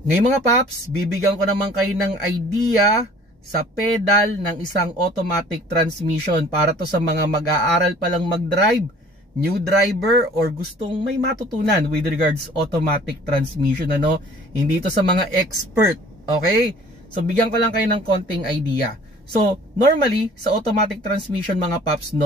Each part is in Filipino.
Ngayon mga paps, bibigyan ko naman kayo ng idea sa pedal ng isang automatic transmission para to sa mga mag-aaral pa lang mag-drive, new driver, or gustong may matutunan with regards automatic transmission. Hindi to sa mga expert, okay? So bigyan ko lang kayo ng konting idea. So normally sa automatic transmission mga paps,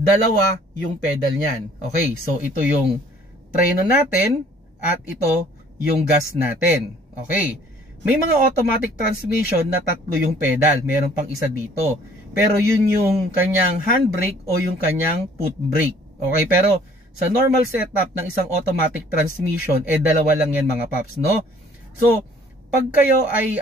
dalawa yung pedal niyan. Okay, so ito yung preno natin at ito yung gas natin. Okay, may mga automatic transmission na tatlo yung pedal, meron pang isa dito, pero yun yung kanyang handbrake o yung kanyang foot brake. Okay, pero sa normal setup ng isang automatic transmission, dalawa lang yan mga paps, So pag kayo ay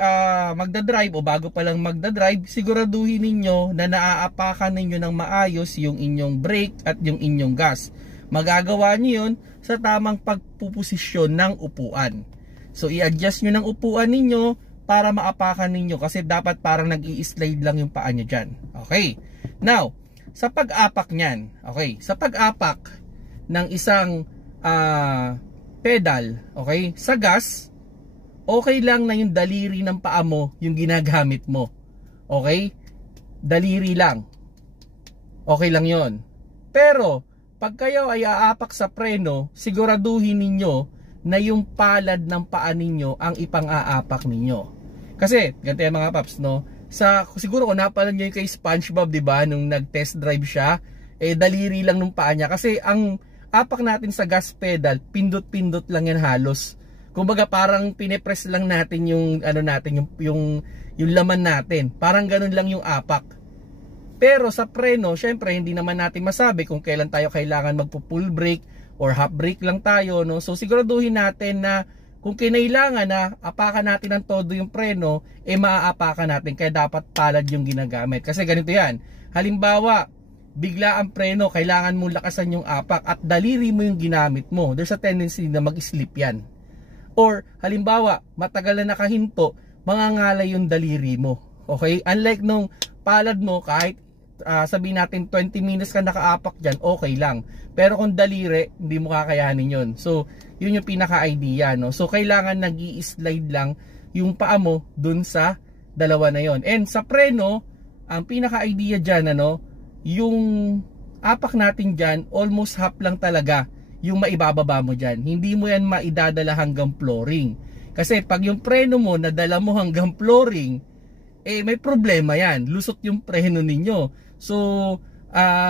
magdadrive o bago pa lang magdadrive, siguraduhin ninyo na naaapakan ninyo ng maayos yung inyong brake at yung inyong gas. Magagawa nyo yun sa tamang pagpuposisyon ng upuan. So i-adjust nyo ng upuan ninyo para maapakan ninyo, kasi dapat parang nag-i-slide lang yung paa nyo dyan. Okay, now sa pag-apak nyan, okay, sa pag-apak ng isang pedal, okay, sa gas, okay lang na yung daliri ng paa mo yung ginagamit mo. Okay? Daliri lang. Okay lang yon. Pero pag kayo ay aapak sa preno, siguraduhin ninyo na yung palad ng paa ninyo ang ipang-aapak ninyo. Kasi ganito yan mga paps, siguro kung napala nyo yung kay SpongeBob, di ba, nung nag-test drive siya, daliri lang ng paa niya, kasi ang apak natin sa gas pedal, pindot-pindot lang yan halos. Kumbaga parang pinepress lang natin yung yung laman natin. Parang ganun lang yung apak. Pero sa preno, syempre hindi naman natin masabi kung kailan tayo kailangan magpo-full brake or half brake lang tayo, So siguraduhin natin na kung kinailangan na apakan natin ng todo yung preno, maaapakan natin, kaya dapat palad yung ginagamit. Kasi ganito yan. Halimbawa, bigla ang preno, kailangan mo lakasan yung apak at daliri mo yung ginamit mo. There's a tendency na mag-slip yan. Or halimbawa, matagal na nakahinto, mangangalay yung daliri mo. Okay? Unlike nung palad mo, kahit sabihin natin 20 minutes ka nakaapak dyan, okay lang. Pero kung daliri, hindi mo kakayanin yun. So, yun yung pinaka-idea, So, kailangan nag-i-slide lang yung paa mo dun sa dalawa na yon. And sa preno, ang pinaka-idea dyan, yung apak natin dyan, almost half lang talaga yung maibababa mo dyan. Hindi mo yan maidadala hanggang flooring. Kasi pag yung preno mo nadala mo hanggang flooring, may problema yan. Lusot yung preno ninyo. So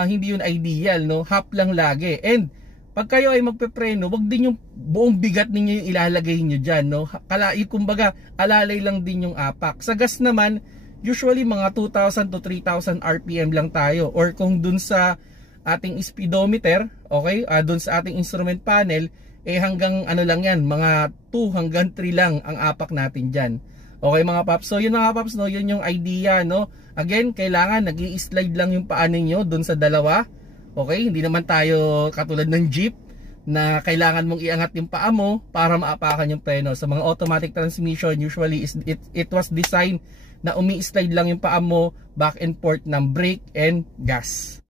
hindi yun ideal, Half lang lagi. And pag kayo ay magpepreno, wag din yung buong bigat ninyo yung ilalagay nyo dyan, kumbaga alalay lang din yung apak. Sa gas naman, usually mga 2,000 to 3,000 RPM lang tayo. Or kung dun sa ating speedometer, okay, dun sa ating instrument panel, hanggang lang yan, mga 2 hanggang 3 lang ang apak natin dyan. Okay mga paps, so yun mga paps, yun yung idea, Again, kailangan nag-i-slide lang yung paa ninyo dun sa dalawa. Okay, hindi naman tayo katulad ng jeep na kailangan mong iangat yung paa mo para maapakan yung preno. Sa mga automatic transmission, usually it was designed na umi-slide lang yung paa mo back and forth ng brake and gas.